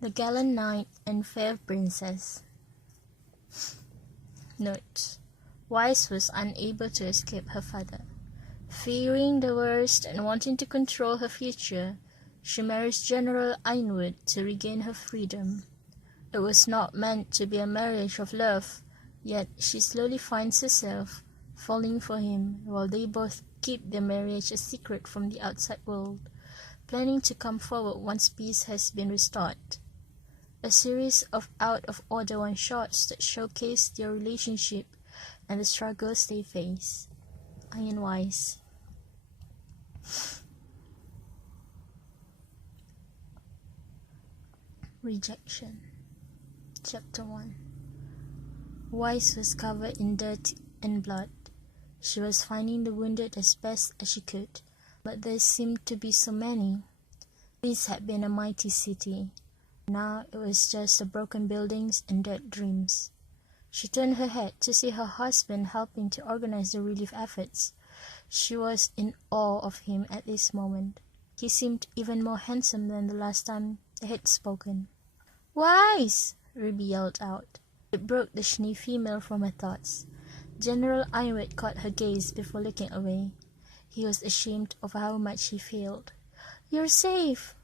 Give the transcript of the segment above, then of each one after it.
The Gallant Knight and Fair Princess. Note: Weiss was unable to escape her father. Fearing the worst and wanting to control her future, she marries General Ironwood to regain her freedom. It was not meant to be a marriage of love, yet she slowly finds herself falling for him while they both keep their marriage a secret from the outside world, planning to come forward once peace has been restored. A series of out-of-order one-shots that showcase their relationship and the struggles they face. Weiss. Rejection. Chapter 1. Weiss was covered in dirt and blood. She was finding the wounded as best as she could, but there seemed to be so many. This had been a mighty city. Now it was just the broken buildings and dead dreams. She turned her head to see her husband helping to organize the relief efforts. She was in awe of him at this moment. He seemed even more handsome than the last time they had spoken. "Weiss!" RWBY yelled out. It broke the shy female from her thoughts. General Ironwood caught her gaze before looking away. He was ashamed of how much he failed. "You're safe!"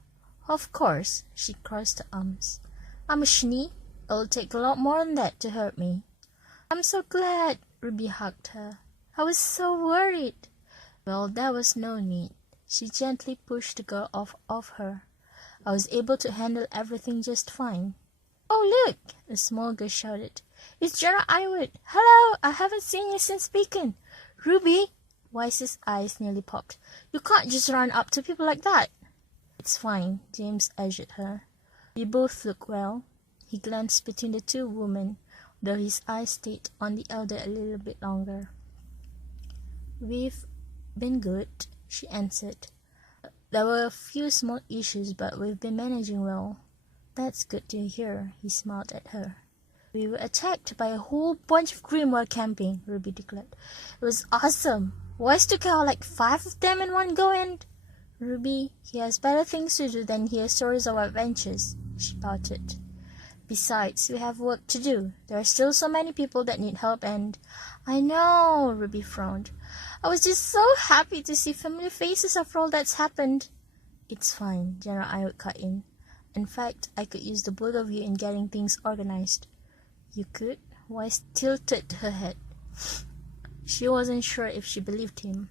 "Of course." She crossed her arms. "I'm a shy. It'll take a lot more than that to hurt me." "I'm so glad." RWBY hugged her. "I was so worried." Well, there was no need. She gently pushed the girl off of her. "I was able to handle everything just fine." "Oh, look!" a small girl shouted. "It's General Ironwood. Hello! I haven't seen you since Beacon." "RWBY!" Weiss's eyes nearly popped. "You can't just run up to people like that." "It's fine," James assured her. "You both look well." He glanced between the two women, though his eyes stayed on the elder a little bit longer. "We've been good," she answered. "There were a few small issues, but we've been managing well." "That's good to hear," he smiled at her. "We were attacked by a whole bunch of Grimm while camping," RWBY declared. "It was awesome. Weiss took out like 5 of them in one go and—" "RWBY, he has better things to do than hear stories of adventures," she pouted. "Besides, we have work to do. There are still so many people that need help and—" "I know," RWBY frowned. "I was just so happy to see familiar faces after all that's happened." "It's fine," General Ironwood cut in. "In fact, I could use the both of you in getting things organized." "You could?" Weiss tilted her head. She wasn't sure if she believed him.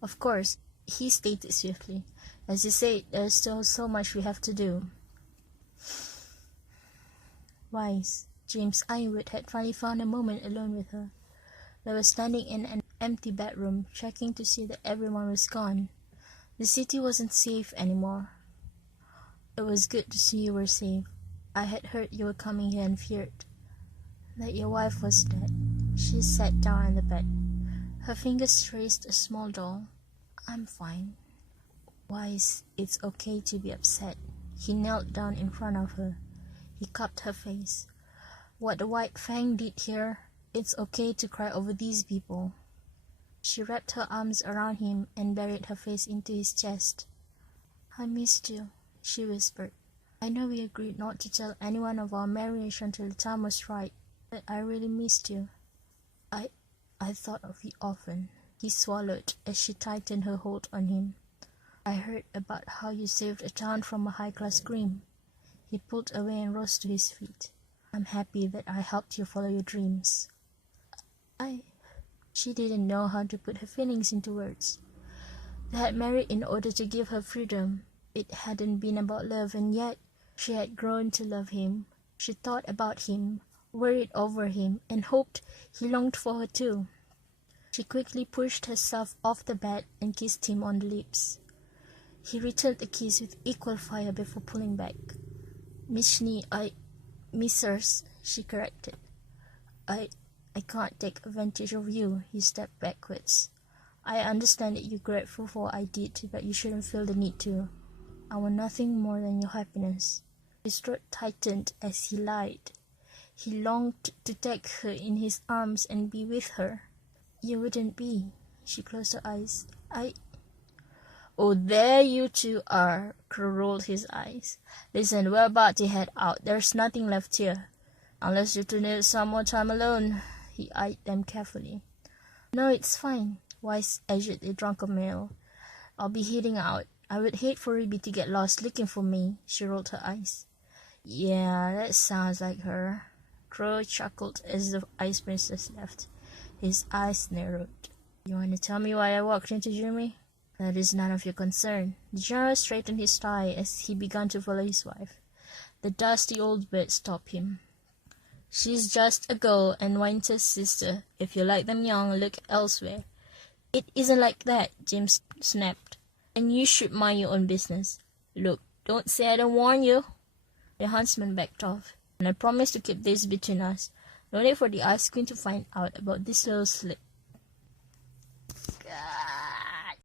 "Of course," he stated swiftly. "As you said, there's still so much we have to do." Weiss. James Ironwood had finally found a moment alone with her. They were standing in an empty bedroom, checking to see that everyone was gone. The city wasn't safe anymore. "It was good to see you were safe. I had heard you were coming here and feared that your wife was dead." She sat down on the bed. Her fingers traced a small doll. "I'm fine." "Weiss, it's okay to be upset." He knelt down in front of her. He cupped her face. "What the White Fang did here, it's okay to cry over these people." She wrapped her arms around him and buried her face into his chest. "I missed you," she whispered. "I know we agreed not to tell anyone of our marriage until the time was right, but I really missed you. I thought of you often." He swallowed as she tightened her hold on him. "I heard about how you saved a town from a high-class Grimm." He pulled away and rose to his feet. "I'm happy that I helped you follow your dreams." She didn't know how to put her feelings into words. They had married in order to give her freedom. It hadn't been about love, and yet she had grown to love him. She thought about him, worried over him, and hoped he longed for her too. She quickly pushed herself off the bed and kissed him on the lips. He returned the kiss with equal fire before pulling back. "Miss Missers," she corrected. I can't take advantage of you." He stepped backwards. "I understand that you're grateful for what I did, but you shouldn't feel the need to. I want nothing more than your happiness." His throat tightened as he lied. He longed to take her in his arms and be with her. "You wouldn't be." She closed her eyes. Oh, there you two are, Qrow rolled his eyes. Listen, we're about to head out. There's nothing left here. Unless you two need some more time alone. He eyed them carefully. No, it's fine. Weiss edged a drunken male. I'll be heading out. I would hate for RWBY to get lost looking for me. She rolled her eyes. Yeah, that sounds like her. Qrow chuckled as the Ice Princess left. His eyes narrowed. You want to tell me why I walked into Jimmy? That is none of your concern. The general straightened his tie as he began to follow his wife. The dusty old bird stopped him. She's just a girl and Winter's sister. If you like them young, look elsewhere. It isn't like that, James snapped. And you should mind your own business. Look, don't say I don't warn you. The huntsman backed off. And I promise to keep this between us. No need for the Ice Queen to find out about this little slip.